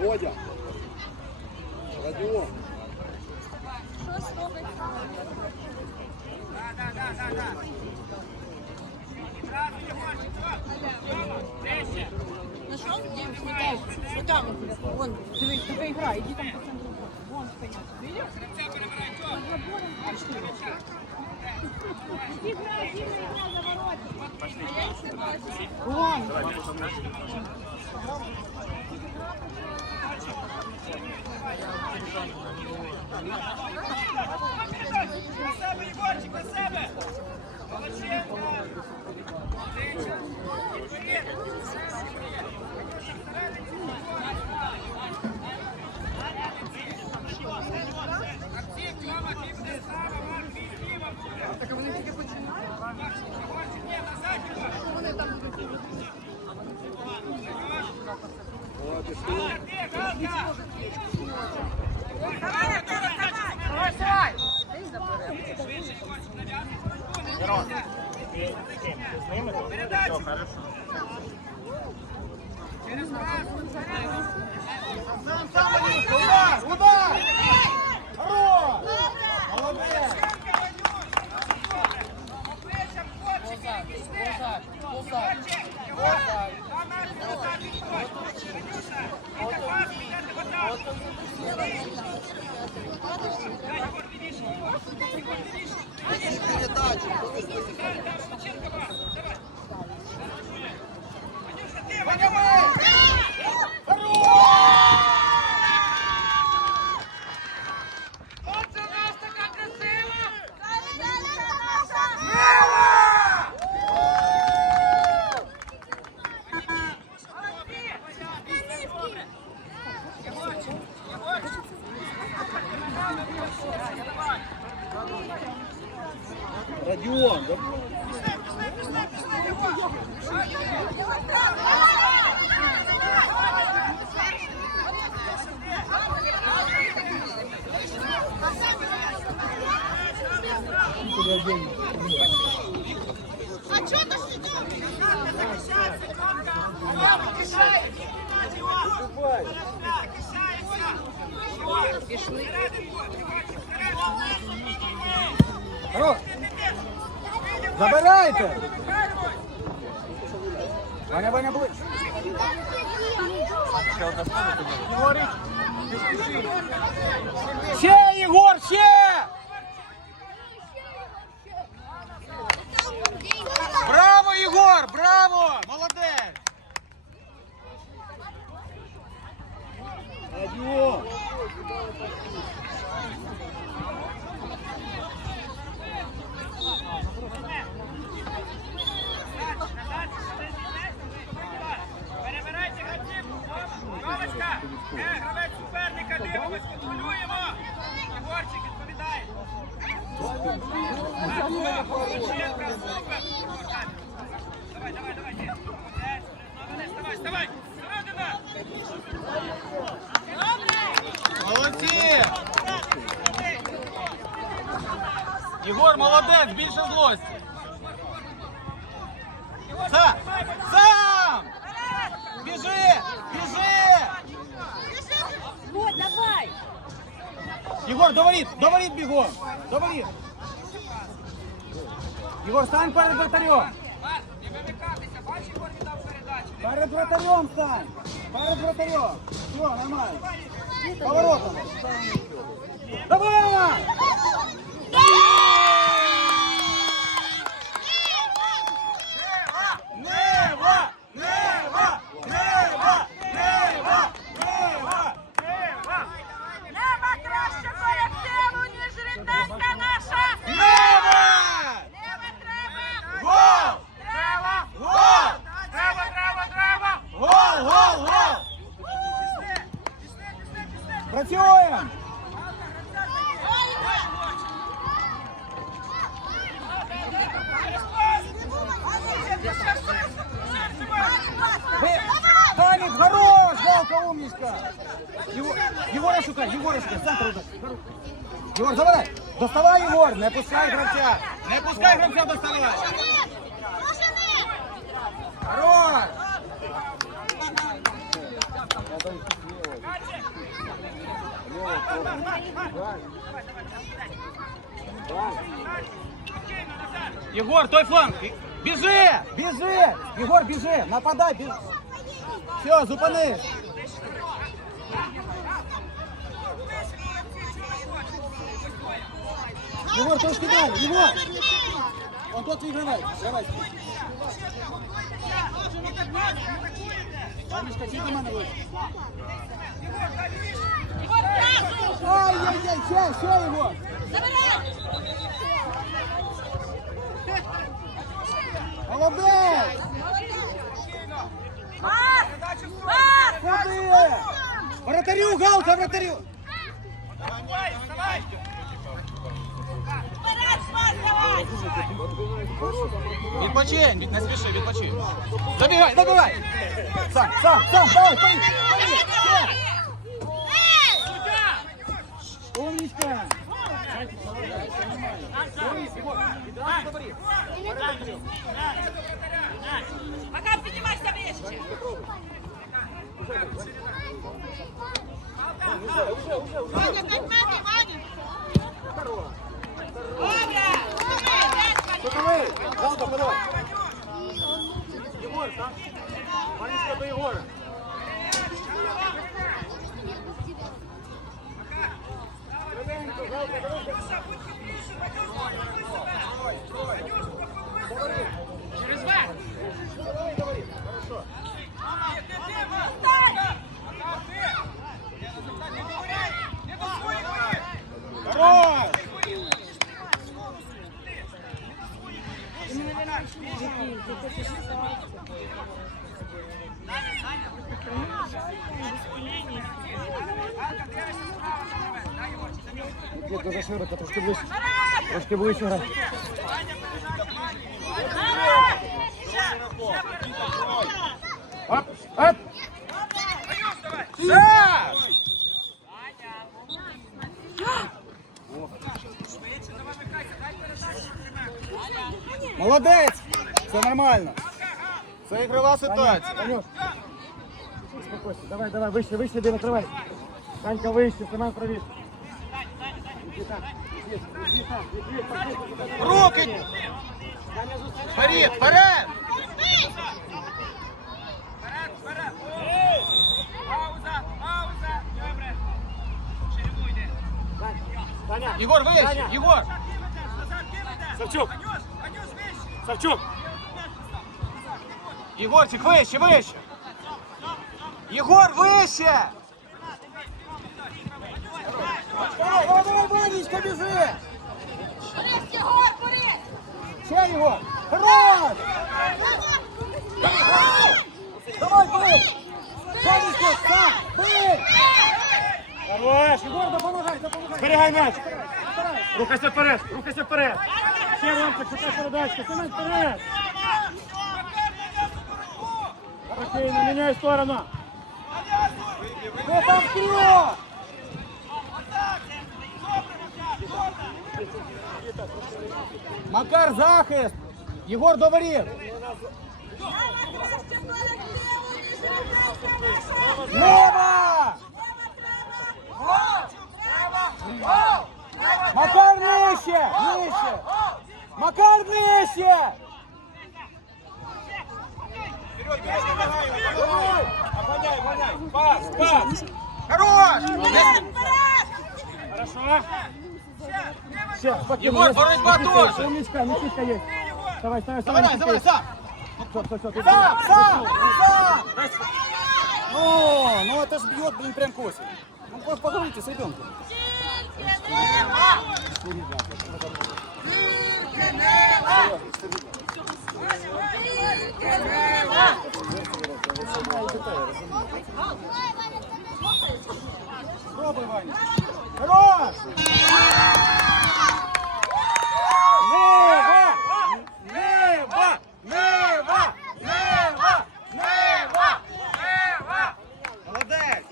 Водя. Радіон. Що ти вмикаєш? Руками. Вон, дивись, така ігра, іди там по центру. Вон стоять. Видиш? Над забором бачиш? Ігра, ігра, ігра за ворота. А я ще бачу. Вон. На себе, Ігорчик, на себе Тьома, ти буде справа, Марк, ти зліва буде. Так вони тільки починають. Ігорчик, ні, назад, Ігор. Вони там будуть. Артем, Галка! Давай, Артем, давай! Давай, Швидше, Ігорчик, нав'язуй. Передачу! Через праву! Удар! Удар! Хорош! Молодець! Обличчям, хлопчики, відійшли! Хлопчик, Ігор, там наш назад відходь! Ванюша, Віка, пас, підняти вода! Дай, Ігор, відійшли, Ігор! Ігор, відійшли! Передачу. Дай, дай, Шевченко, пас, давай! Ванюша, ти, Ваня, Ванюша! Оце у нас така красива! Радіон. да? А чого ти сидиш? Пішли. Хорош! Забирайте! Ваня, Ваня, ближче. Ще, Єгор, ще! Е, гравець суперника, дивимось, контролюємо. Ігорчик, відповідає. Давай, давай, давай. Молодець, Давай, вставай. Середина. Молодці! Єгор, молодець, більше злості. Сам! Сам! Біжи! Біжи! Вот, давай. Єгор, доворіт, бігом! Доворіт. Єгор, стань перед вратарем! Не вимикатися. Бачиш, Ігор віддав передачу. Перед вратарем стань! Перед вратарем! Все, нормально! Поворотом! Давай! Нева! Нева! Нева! Нева! Нева! Нема краще колективу, ніж рідненька наша. Нева! Нема треба. Гол! Треба. Гол! Треба, треба, треба. Гол! Гол! Гол! Пішли, пішли, пішли, пішли. Працюємо! Ви- Халит, хорош! Галка, умничка! Его, Егора шукай, Егора шукай, центр удар. Егор, давай! Доставай, Егор, не пускай гравця! Не пускай гравця доставай! Хорош! Єгор, той фланг. Біжи! Біжи! Єгор, біжи! Нападай! Біжи! Все, зупини! Єгор, трошки далі! Єгор! Он тот твій до мене ближче. Ай-яй-яй, ще Єгор! Молодець! Ходи! Вратарю, галка, вратарю! Відпочинь, від- не спіши, відпочинь. Забігай, забігай! Сам, сам, сам, давай, поїхали! Умничка! Пока піднімайся ближче. Ваня, п'ять метрів, Подавай! Єгор, так? Ванечка до Єгора. Хорош! Нет, дуже широко, трошки ближче. Трошки ближче грай. Оп, оп! Саш! Молодець! Все нормально. Це ігрова ситуація. Танюш, успокойся. Давай, давай, вище, вище, іди накривай. Танька вище, Семен правіше. Іди так, іди, іди так, іди, так, Руки! Вперед, вперед! Єгор, вище, Єгор! Савчук! Савчук! Єгорчик, вище, вище! Єгор, вище! Ванечка, біжи! Борис, Єгор, Борис. Ще Єгор! Хорош! Давай, бий! Ванечка, сам, бий! Хорош! Єгор, допомагай, допомагай! Зберігай м'яч! Рухайся вперед, рухайся вперед! Ще Ромчик, шукай передачку, Семен вперед! Спокійно, міняй сторону! Там вперед! Макар захист! Єгор до воріт! Лева! Макар нижче! Нижче! Макар нижче! Пас, пас! Хорош! Хорошо! Все. Егор, борьба тоже. Умничка, Никитка есть. Давай, давай, Давай, давай, давай, сам! Все, все, все, сам, сам, сам! Ну, ну это ж бьет, блин, прям косит. Ну, по- поговорите с ребенком. Пробуй, Ваня. Хорош! Лево! Лево! Лево! Лево! Лево! Лево! Молодець!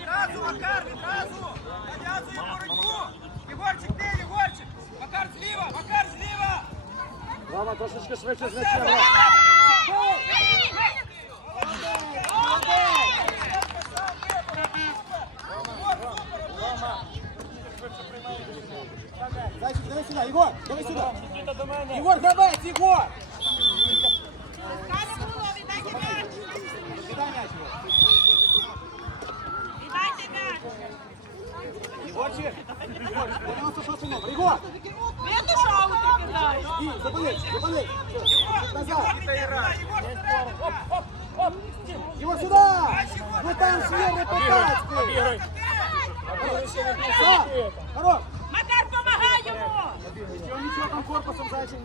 Відразу, Макар, відразу! Нав'язує боротьбу! Рома, трошечки швидше з м'ячем. грай. Зайчик, давай сюда, Егор, давай сюда. Егор, давай, Егор! Кидай мяч его. Егорчик, Егор, 96 номер. Егор, Видно, що аут кидаєш? и, зупинись, зупинись. Чуть назад. Егор, сюда! Ну там Потацкий. Сам, хорош. Макар, помагай йому! Ничего, ничего, там корпусом, зайчик.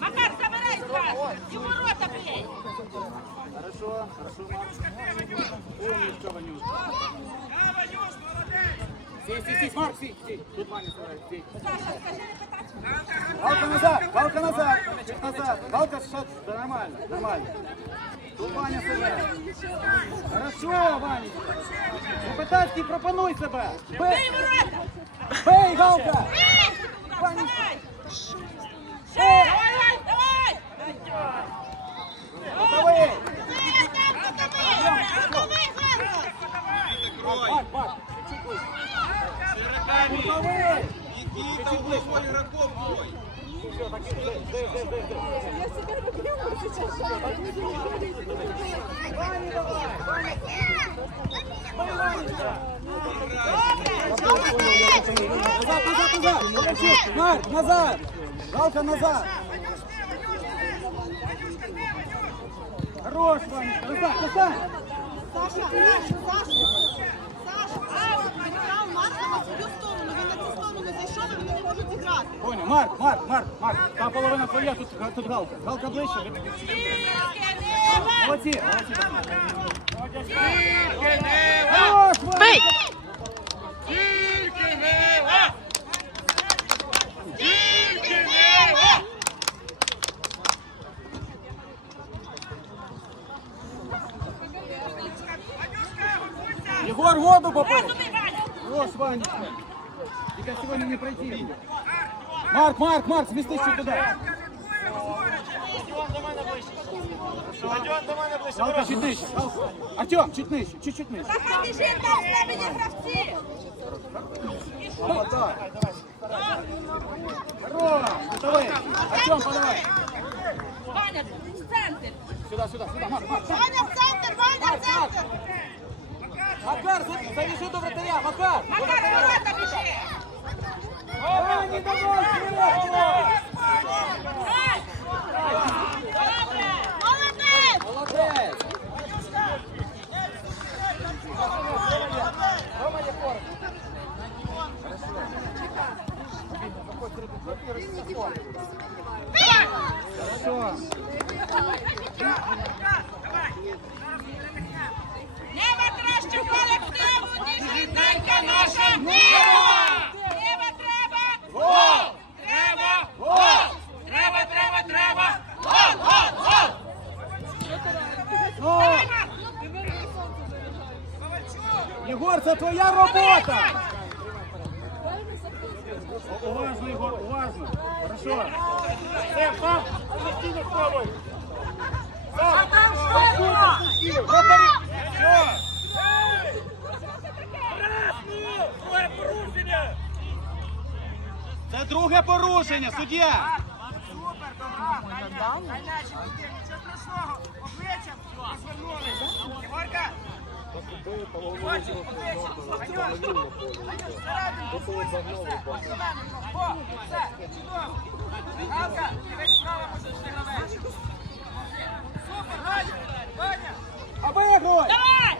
Макар, забирай зразу! І ворота бій! Хорошо, хорошо, Марк. Умничка, Ванюш. Сей, сей, сей, Марк, сей, сей. Тут Ваня сей. Саша, скажи не репетацію. Галка назад, галка назад, чуть назад. Галка шат, да нормально, нормально. Тут Ваня сыграет. Хорошо, Ваня. Попитайся, пропонуй себе. Бей, бей, Галка. Ваня! Давай, давай! Готовий. Марк, жди, жди, жди, жди. Ваня, давай, Ваня. Назад, назад, назад! Молодчик! Марк, назад! Галка, назад! Хорош, Ваня! Назад, назад! Саша, Саша, Саша, Саша, відіграв Марка на свою вони не можуть зіграти. Понял, Марк, Марк, Марк, Марк! Та половина твоя, тут, тут Галка. Галка ближче. Молодці, молодці. Хорош, Марк, Марк, Марк, сместись чуть туда. Антон, до мене ближче. Галка, чуть нижче. Галка. Артем, чуть нижче, чуть-чуть нижче. Та біжи там, слабені гравці! Подай. Хорош, готовый. Артем, подавай. Ваня, в центр! Сюда, сюда, сюда. Марк, Марк. Ваня в центр, Ваня в центр! Макар, за- завяжи до вратаря, Макар. Макар, в ворота біжи! Ваня, давай, Це друге порушення, суддя. Супер, добра. Найначе іде, нічого страшного. Обличчям розвернули. Ігорка. Бачиш, обличчям. Анюш. Анюш, всередину. Все, чудово. Галка, ти справа можеш не гравець. Супер, Ваня. Ваня. Обыгрывай! Давай!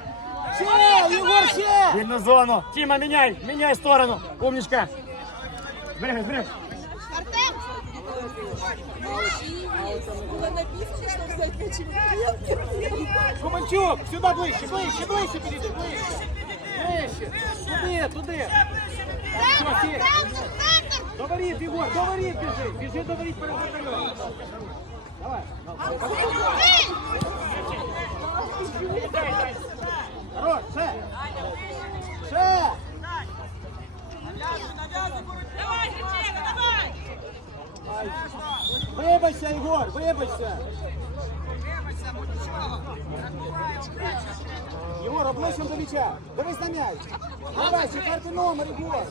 Ще! Вільну зону. Тіма, міняй, міняй сторону. Умничка. Зберегай, зберегай. Артем! Куманчук, сюди ближче, ближче, ближче підійди, ближче. Ближче. Туди, туди. Все, Центр! стій. До воріт, воріт біжи. Біжи до воріт перед вратарем. Давай. Хорош, ще. Ще. Давай, Гречека, давай! Вибачся, Егор, вибачся. Егор, обличчям до м'яча. Дивись на м'яч. Давай, четвертий номер, Егор.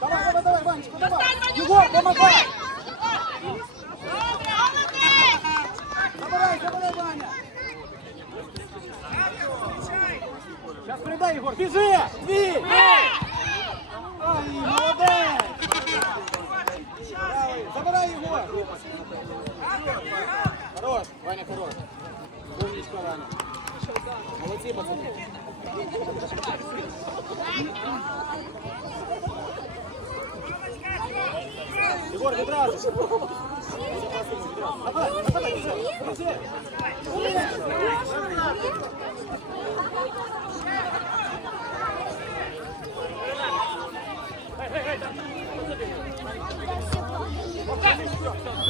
Давай, давай, давай, Ванечка, давай. Егор, помогай. Забирай, забирай, Ваня. Сейчас передай, Егор. Біжи! Бій! Ай, молодець! Правий. Забирай, Егор. Хорош, Ваня, хорош. Умничка, Ваня. Молодці, пацани. Егор, відразу. Давай, давай, біжи. Біжи. Борися!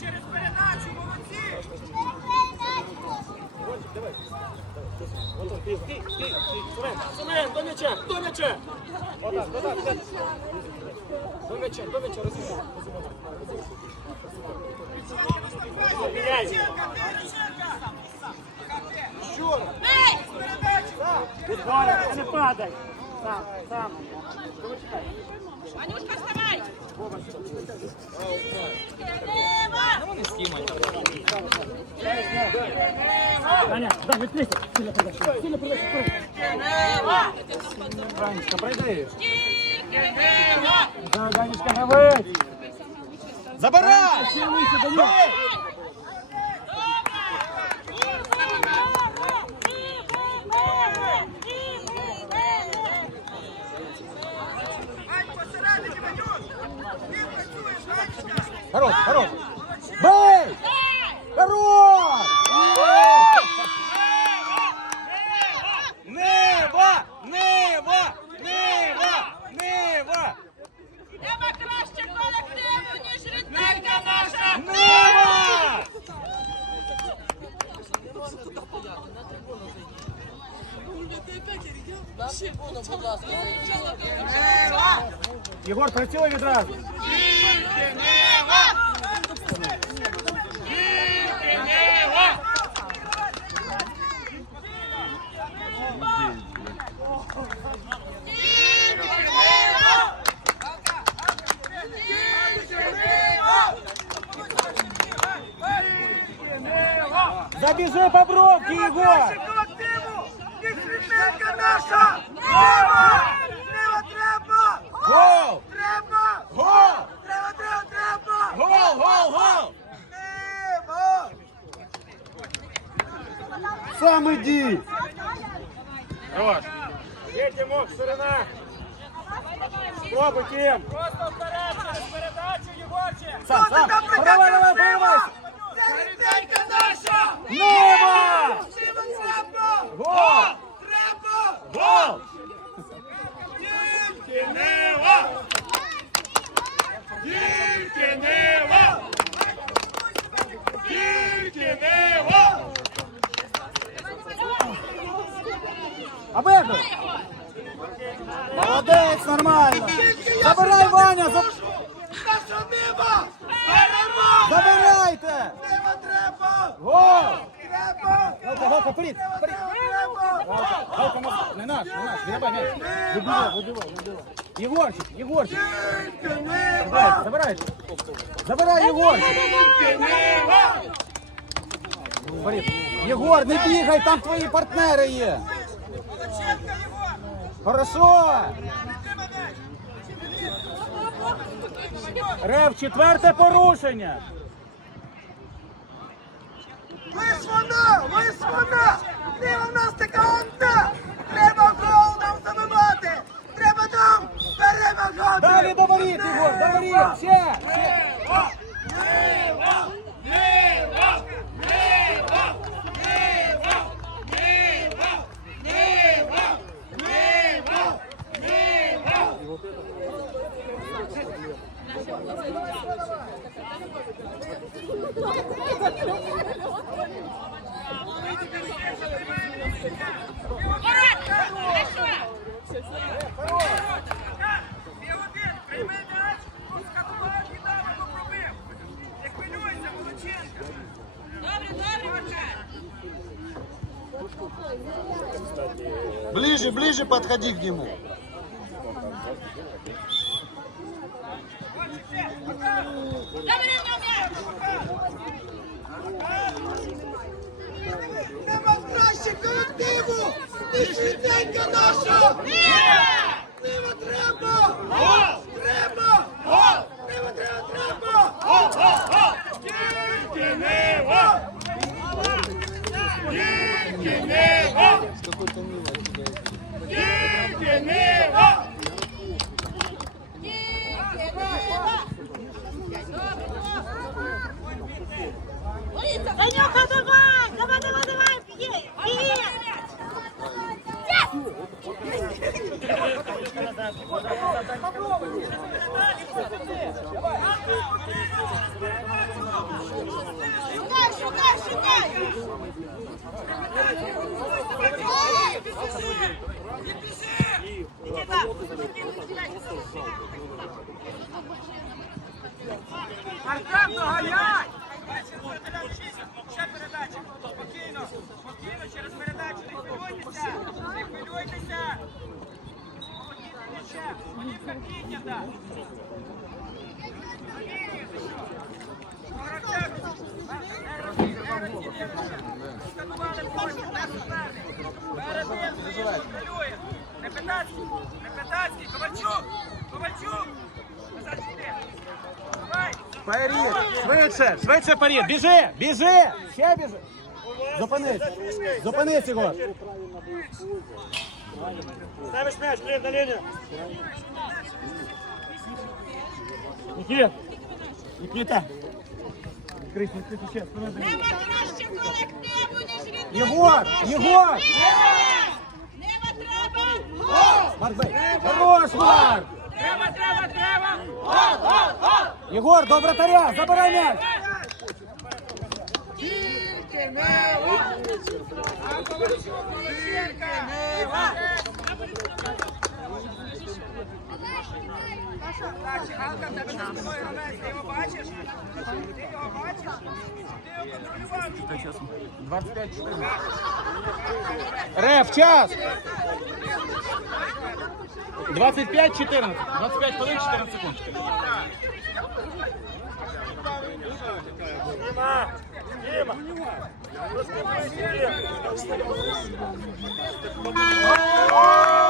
Через передачу, молодці! До м'яча, до м'яча. Не падай. Сам, сам. Анюшка, вставай! Аня, дай, відкрийся. Сильно передача, сильно передача. Ранечка, пройди. Да, Данечка, гравець. Забирай! Ще вище до нього. Посередині, Ванюш! Ти працюєш, Ванечка! Хорош, хорош. Бей! Хорош! Нева! Нева! Нева! Нева! Треба краще колективу, ніж рідненька наша! Нева! Єгор, працює відразу. Забіжи бровки, Обегай! Молодець, нормально! Забирай, Ваня! за- Наша нива! Перемога! Забирайте! Треба, треба! Гол! Треба! Голка, голка, вперед! вперед! Треба! Голка, Макс, не наш, не наш, вирубай мяч! Выбивай, выбивай, выбивай! Егорчик, Егорчик! Забирайте, забирайте! Забирай, Егорчик! Вперед. Єгор, не бігай, там твої партнери є! Хорошо! Рев, четверте порушення! Лиш вона! Лиш вона! Нива в нас така одна! Треба гол нам забивати! Треба нам перемагати! Далі до воріт, Єгор, до воріт! Ще! ще. Ближе, ближе подходи к нему. Нема краще колективу! Ти швиденька наша! Нива треба! Гол! Треба! Треба, треба, треба! Тільки Нива! Тільки Нива! Тільки Нива! Санюха, давай! Непетацький, Непетацький, Ковальчук, Ковальчук. Назад сюди. Давай. Вперед! Швидше, швидше вперед! Біжи! Біжи! Ще біжи! Зупинись! Зупинись, Єгор! Ставиш м'яч, блін, на лінію! Нікіт! Нікіта! Відкрий, відкрий, ще, спина до Нема краще колективу, ніж він. Єгор! Єгор! Нема Хорош, Марк! Треба, треба, треба. Єгор, до вратаря! Забирай м'яч! Так, Галка, в тебе за спиною гравець, ти його бачиш? Ти його бачиш? Ти його контролював? 25 14. Реф, час! 25 14. 25 хвилин 14 секунд. О!